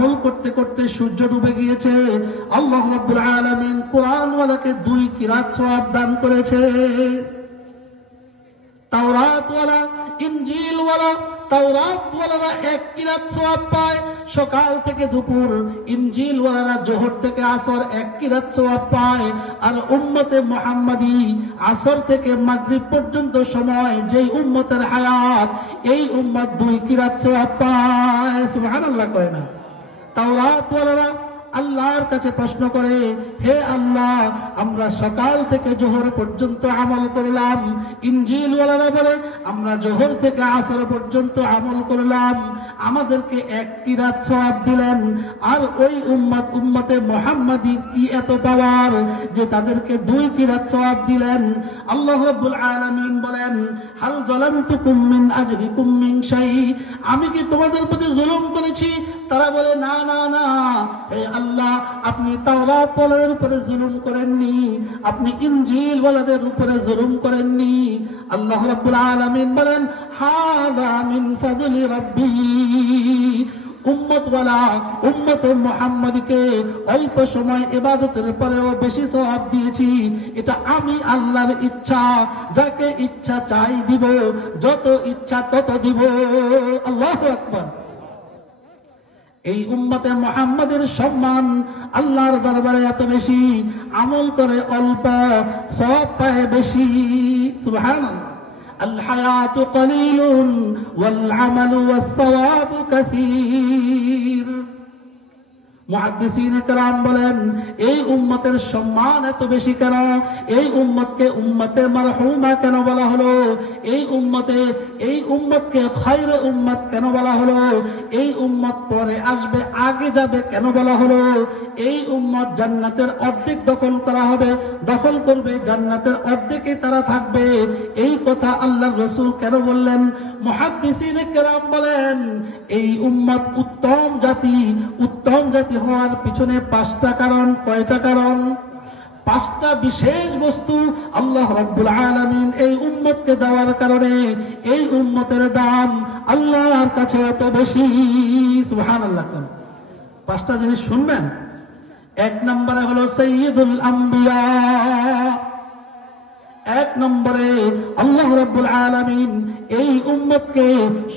আমল করতে করতে সূর্য ডুবে গিয়েছে। আল্লাহ রাব্বুল আলামিন কোরআনওয়ালাকে 2 কিরাত সওয়াব দান করেছে। তাওরাতওয়ালা, ইনজিলওয়ালা, তাওরাতওয়ালারা 1 কিরাত সওয়াব পায় সকাল থেকে দুপুর, ইনজিলওয়ালারা জোহর থেকে আসর 1 কিরাত সওয়াব পায়। আর উম্মতে মুহাম্মাদি আসর থেকে মাগরিব পর্যন্ত সময় যেই উম্মতের হায়াত, এই উম্মত 2 কিরাত সওয়াব পায়। সুবহানাল্লাহ কয় না? তাওরাতওয়ালারা আল্লাহর কাছে প্রশ্ন করে, হে আল্লাহ, আমরা সকাল থেকে জোহর পর্যন্ত আমল করলাম। ইনজিলওয়ালারা বলে, আমরা জোহর থেকে আসর পর্যন্ত আমল করলাম, আমাদেরকে 1 কিরাত সওয়াব দিলেন। আর ওই উম্মতে মুহাম্মাদির কি এত পাওয়ার যে তাদেরকে 2 কিরাত সওয়াব দিলেন। আল্লাহ রাব্বুল আলামিন বলেন, হাল যালামতুকুম মিন আজরিকুম মিন শাই, আমি কি তোমাদের প্রতি জুলুম করেছি? তারা বলে, না না না, হে আল্লাহ, আপনি তাওরাত ওয়ালাদের উপরে জুলুম করেননি, আপনি ইনজিল ওয়ালাদের উপরে জুলুম করেননি। আল্লাহ রাব্বুল আলামিন বলেন, হাযা মিন ফাদলি রাব্বি, উম্মতওয়ালা উম্মতে মুহাম্মাদীকে অল্প সময় ইবাদতের পরেও বেশি সওয়াব দিয়েছি। এটা আমি আল্লাহর ইচ্ছা, যাকে ইচ্ছা চাই দিব, যত ইচ্ছা তত দিব। আল্লাহু আকবার। এই উম্মতে মুহাম্মাদের সম্মান আল্লাহর দরবারে এত বেশি, আমল করে অল্প, সওয়াব পায় বেশি। সুবহানাল্লাহ। আল হায়াতু কলিলুন ওয়াল আমালু ওয়াস সওয়াবু কাসীর। মুহাদ্দিসিনে কেরাম বলেন, এই উম্মতের সম্মান এত বেশি কেন? এই উম্মতকে উম্মতে মারহুমা কেন বলা হলো? এই উম্মতকে খায়রে উম্মত কেন বলা হলো? এই উম্মত পরে আসবে, আগে যাবে কেন বলা হলো? এই উম্মত জান্নাতের অর্ধেক দখল করা হবে, দখল করবে, জান্নাতের অর্ধেকে তারা থাকবে। এই কথা আল্লাহর রাসূল কেন বললেন? মুহাদ্দিসিনে কেরাম বলেন, এই উম্মত উত্তম জাতি, উত্তম জাতি হওয়ার পিছনে 5টা কারণ। কয়টা কারণ? 5টা বিশেষ বস্তু আল্লাহ রাব্বুল আলামিন এই উম্মতকে দেওয়ার কারণে এই উম্মতের দাম আল্লাহর কাছে এত বেশি। সুবহানাল্লাহ। 5টা জিনিস শুনবেন। 1 নম্বরে হলো সাইয়্যিদুল আম্বিয়া। 1 নম্বরে আল্লাহ রাব্বুল আলামিন এই উম্মতকে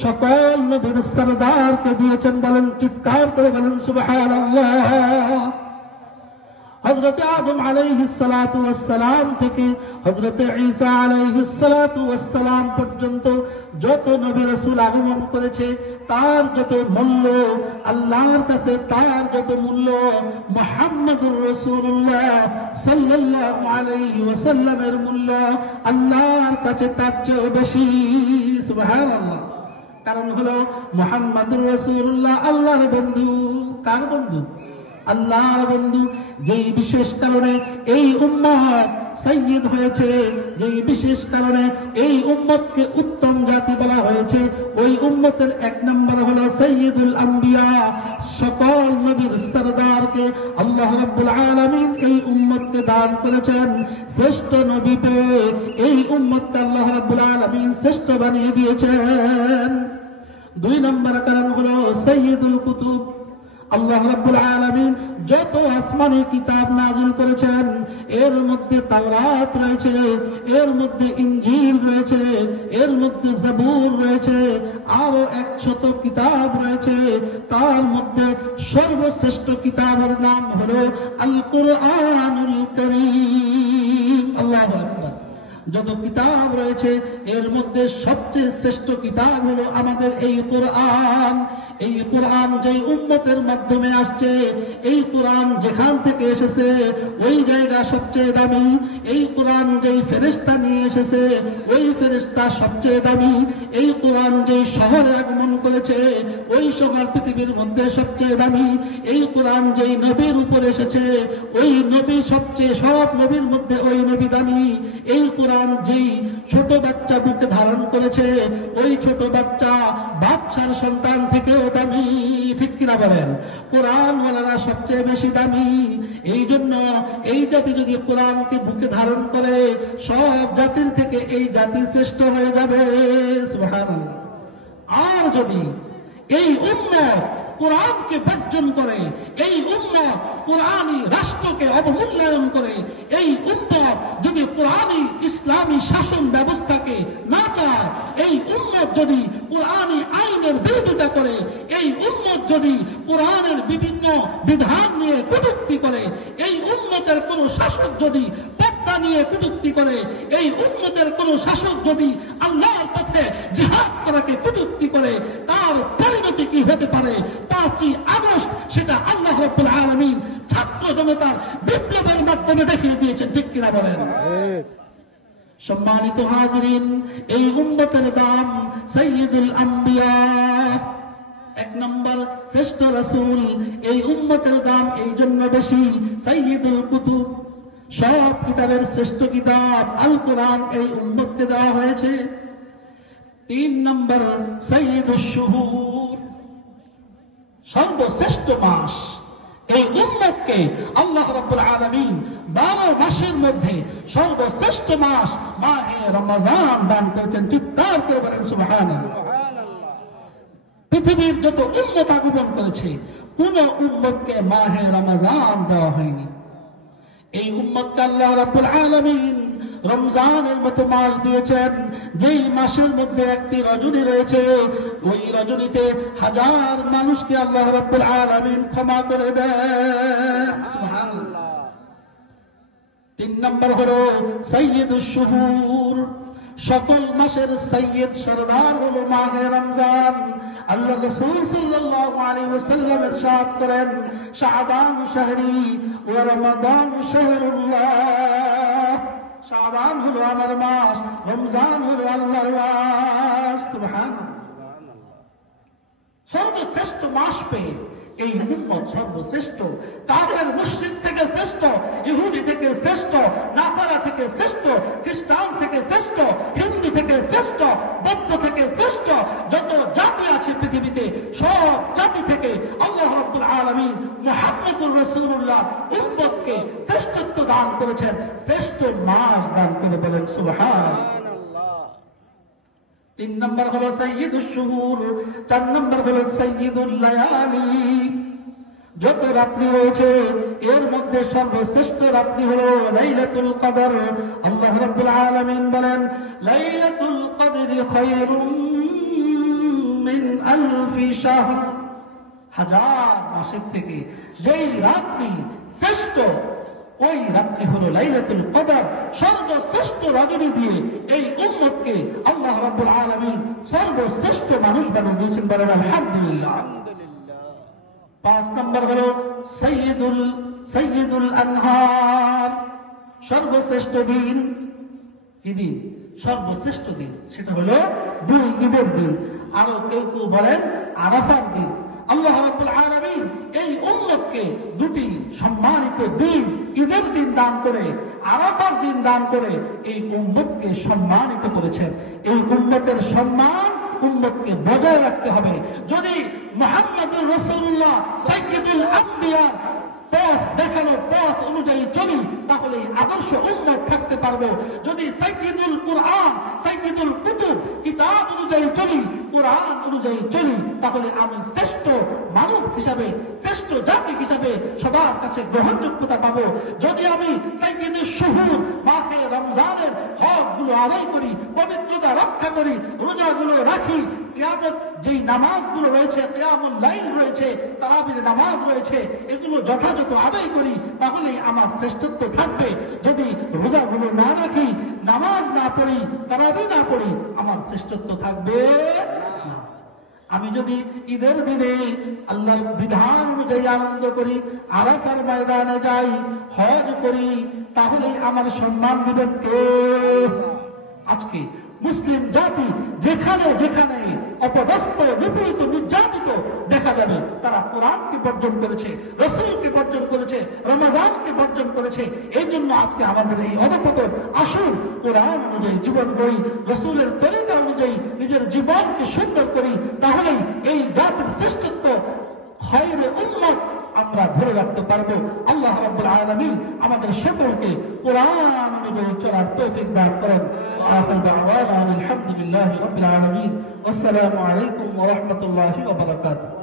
সকল নবীর সরদারকে দিয়েছেন। বলেন, চিৎকার করে বলেন সুবহানাল্লাহ। হযরত আদম আলাইহিস সালাতু ওয়াস সালাম থেকে হযরত ঈসা আলাইহিস সালাতু ওয়াস সালাম পর্যন্ত যত নবী রাসূল আগমন করেছে, তার যত মূল্য আল্লাহর কাছে, তার যত মূল্য মুহাম্মদুর রাসূলুল্লাহ সাল্লাল্লাহু আলাইহি ওয়াসাল্লামের মূল্য আল্লাহর কাছে তার চেয়ে বেশি। সুবহানাল্লাহ। কারণ হলো মুহাম্মদুর রাসূলুল্লাহ আল্লাহর বন্ধু। কার বন্ধু? আল্লাহর বন্ধু। যেই বিশেষ কারণে এই উম্মত সাইয়্যিদ হয়েছে, যেই বিশেষ কারণে এই উম্মতকে উত্তম জাতি বলা হয়েছে, ওই উম্মতের 1 নম্বর হলো সাইয়্যিদুল আম্বিয়া। সকল নবীর সরদারকে আল্লাহ রাব্বুল আলামিন এই উম্মতকে দান করেছেন। শ্রেষ্ঠ নবী পেয়ে এই উম্মতকে আল্লাহ রাব্বুল আলামিন শ্রেষ্ঠ বানিয়ে দিয়েছেন। 2 নম্বর কারণ হলো সাইয়্যিদুল কুতুব। আল্লাহ রাব্বুল আলামিন যত আসমানি কিতাব নাযিল করেছেন, এর মধ্যে তাওরাত রয়েছে, এর মধ্যে ইনজিল রয়েছে, এর মধ্যে জাবুর রয়েছে, আরো 100 কিতাব রয়েছে। তার মধ্যে সর্বশ্রেষ্ঠ কিতাবের নাম হলো আল কুরআনুল কারীম। আল্লাহু আকবার। যত কিতাব রয়েছে এর মধ্যে সবচেয়ে শ্রেষ্ঠ কিতাব হলো আমাদের এই কোরআন। এই কোরআন যেই উম্মতের মাধ্যমে আসছে, এই কোরআন যেখান থেকে এসেছে ওই জায়গা সবচেয়ে দামি। এই কোরআন যেই ফেরেশতা নিয়ে এসেছে ওই ফেরেশতা সবচেয়ে দামি। এই কোরআন যেই শহরে আগমন করেছে ওই শহর পৃথিবীর মধ্যে সবচেয়ে দামি। এই কোরআন যেই নবীর উপর এসেছে ওই নবী সবচেয়ে, সব নবীর মধ্যে ওই নবী দামি। এই কোরআন যেই ছোট বাচ্চা বুকে ধারণ করেছে ওই ছোট বাচ্চা বাদশার সন্তান থেকেও দামি। ঠিক কিনা বলেন? কোরআন ওয়ালারা সবচেয়ে বেশি দামি। এই জন্য এই জাতি যদি কোরআনকে বুকে ধারণ করে, সব জাতির থেকে এই জাতি শ্রেষ্ঠ হয়ে যাবে। সুবহানাল্লাহ। আর যদি এই উম্মত কোরআনকে বর্জন করে, এই উম্মত কোরআনী রাষ্ট্রকে অবমূল্যায়ন করে, এই উম্মত যদি কোরআনী ইসলামী শাসন ব্যবস্থাকে না চায়, এই উম্মত যদি কোরআনী আইনের বিরোধিতা করে, এই উম্মত যদি কোরআনের বিভিন্ন বিধান নিয়ে কটূক্তি করে, এই উম্মতের কোন শাসক যদি পর্দা নিয়ে কটূক্তি করে, এই উম্মতের কোন শাসক যদি আল্লাহর পথে জিহাদ করাকে কটূক্তি করে, তার পরিণতি কি হতে পারে 5ই আগস্ট সেটা আল্লাহ রাব্বুল আলামিন ছাত্র জনতার বিপ্লবের মাধ্যমে দেখিয়ে দিয়েছেন। ঠিক কিনা বলেন? সম্মানিত হাজিরিন, এই উম্মতের দাম সাইয়্যিদুল আম্বিয়া, 1 নম্বর শ্রেষ্ঠ রাসূল। এই উম্মতের দাম এই জন্য বেশি, সাইয়্যিদুল কুতুব, সব কিতাবের শ্রেষ্ঠ কিতাব আল কোরআন এই উম্মতকে দেওয়া হয়েছে। 3 নম্বর সাইয়্যিদুশ শুহুর, সর্বশ্রেষ্ঠ মাস। এই উম্মতকে আল্লাহ রাব্বুল আলামিন 12 মাসের মধ্যে সর্বশ্রেষ্ঠ মাস মাহে রমজান দান করেছেন। চিৎকার করে বলেন সুবহানাল্লাহ। পৃথিবীর যত উম্মত আগমন করেছে, কোন উম্মতকে মাহে রমজান দেওয়া হয়নি। এই উম্মতকে আল্লাহ রাব্বুল আলামিন রমজানের মতো মাস দিয়েছেন, যেই মাসের মধ্যে একটি রজনী রয়েছে, ওই রজনীতে 1000 মানুষকে আল্লাহ রাব্বুল আলামিন ক্ষমা করে দেন। সুবহানাল্লাহ। 3 নম্বর হলো সাইয়্যিদুশ শুহুর, সকল মাসের সাইয়্যিদ সরদার হলো মাহে রমজান। আল্লাহ রাসূল সাল্লাল্লাহু আলাইহি ওয়াসাল্লাম ইরশাদ করেন, শাবান শাহরি ওয়া রমাদান শাহরুল্লাহ। শাবান হলো আমার মাস, রমজান হলো আল্লাহর মাস। সুবহানাল্লাহ। সর্বশ্রেষ্ঠ মাস পেয়ে এই উম্মত সর্বশ্রেষ্ঠ, কাফের মুশরিক থেকে শ্রেষ্ঠ, ইহুদি থেকে শ্রেষ্ঠ, নাসারা থেকে শ্রেষ্ঠ, খ্রিস্টান থেকে শ্রেষ্ঠ, হিন্দু থেকে শ্রেষ্ঠ, বৌদ্ধ থেকে শ্রেষ্ঠ, যত জাতি আছে পৃথিবীতে সব জাতি থেকে আল্লাহ রাব্বুল আলামিন মুহাম্মদুর রাসূলুল্লাহ উম্মতকে শ্রেষ্ঠত্ব দান করেছেন, শ্রেষ্ঠ মাস দান করে বলেন সুবহানাল্লাহ। 3 নম্বর হলো সাইয়্যিদুশ শুহুর, 4 নম্বর হলো সাইয়্যিদুল লায়ালি। যত রাত্রি রয়েছে এর মধ্যে সর্বশ্রেষ্ঠ রাত্রি হলো লাইলাতুল কদর। আল্লাহ রাব্বুল আলামিন বলেন, লাইলাতুল কদরি খায়রুম মিন আলফি শাহর। 1000 মাসের থেকে যেই রাত্রি শ্রেষ্ঠ, ওই রাত্রি হলো লাইলাতুল কদর। সর্বশ্রেষ্ঠ রজনী দিয়ে এই উম্মতকে আল্লাহ রাব্বুল আলামিন সর্বশ্রেষ্ঠ মানুষ বানিয়ে দিয়েছেন। বলেন আলহামদুলিল্লাহ। 5 নম্বর হলো সাইয়্যিদুল আনহার, সর্বশ্রেষ্ঠ দিন। কি দিন? সর্বশ্রেষ্ঠ দিন, সেটা হলো 2 ঈদের দিন। আরো কেউ কেউ বলেন আরাফার দিন। আল্লাহ রাব্বুল আলামিন এই উম্মতকে 2টি সম্মানিত দিন, ঈদের দিন দান করে, আরাফার দিন দান করে এই উম্মতকে সম্মানিত করেছেন। এই উম্মতের সম্মান উম্মতকে বজায় রাখতে হবে। যদি মুহাম্মদুর রাসূলুল্লাহ সাইয়্যিদুল আম্বিয়া পথ দেখানো পথ অনুযায়ী চলি, তাহলে আদর্শ উম্মত থাকতে পারবো। যদি সাইয়্যিদুল কুরআন, সাইয়্যিদুল কুতুব কিতাব অনুযায়ী চলি, কোরআন অনুযায়ী চলি, তাহলে আমি শ্রেষ্ঠ মানব হিসাবে, শ্রেষ্ঠ জাতি হিসাবে সবার কাছে গ্রহণযোগ্যতা পাবো। যদি আমি সাইয়্যিদুশ শুহুর মাহে রমজানের হকগুলো আদায় করি, পবিত্রতা রক্ষা করি, রোজাগুলো রাখি, কিয়ামত যেই নামাজগুলো রয়েছে, কিয়ামুল লাইল রয়েছে, তারাবির নামাজ রয়েছে, এগুলো যথাযথ আদায় করি, তাহলে আমার শ্রেষ্ঠত্ব থাকবে। যদি রোজাগুলো না রাখি, নামাজ না পড়ি, তারাবি না পড়ি, আমার শ্রেষ্ঠত্ব থাকবে না। আমি যদি ঈদের দিনে আল্লাহর বিধান অনুযায়ী আনন্দ করি, আরাফার ময়দানে যাই, হজ করি, তাহলে আমার সম্মান দিবেন কে? আজকে মুসলিম জাতি যেখানে যেখানে অপদস্থ, নিপীড়িত, নির্যাতিত দেখা যাবে, তারা কোরআনকে বর্জন করেছে, রাসূলকে বর্জন করেছে, রমজানকে বর্জন করেছে। এই জন্য আজকে আমাদের এই অধঃপতন। আসুন কোরআন অনুযায়ী জীবন গড়ি, রাসূলের তরিকা অনুযায়ী নিজের জীবনকে সুন্দর করি, তাহলেই এই জাতির শ্রেষ্ঠত্ব, খায়রে উম্মত আমরা ধরে রাখতে পারবো। আল্লাহ রাব্বুল আলামিন আমাদের সকলকে কোরআন অনুযায়ী চলার তৌফিক দান করেন। আখির দাওয়ানা আলহামদুলিল্লাহি রাব্বিল আলামিন। আসসালামু আলাইকুম ওয়া রাহমাতুল্লাহি ওয়া বারাকাতুহু।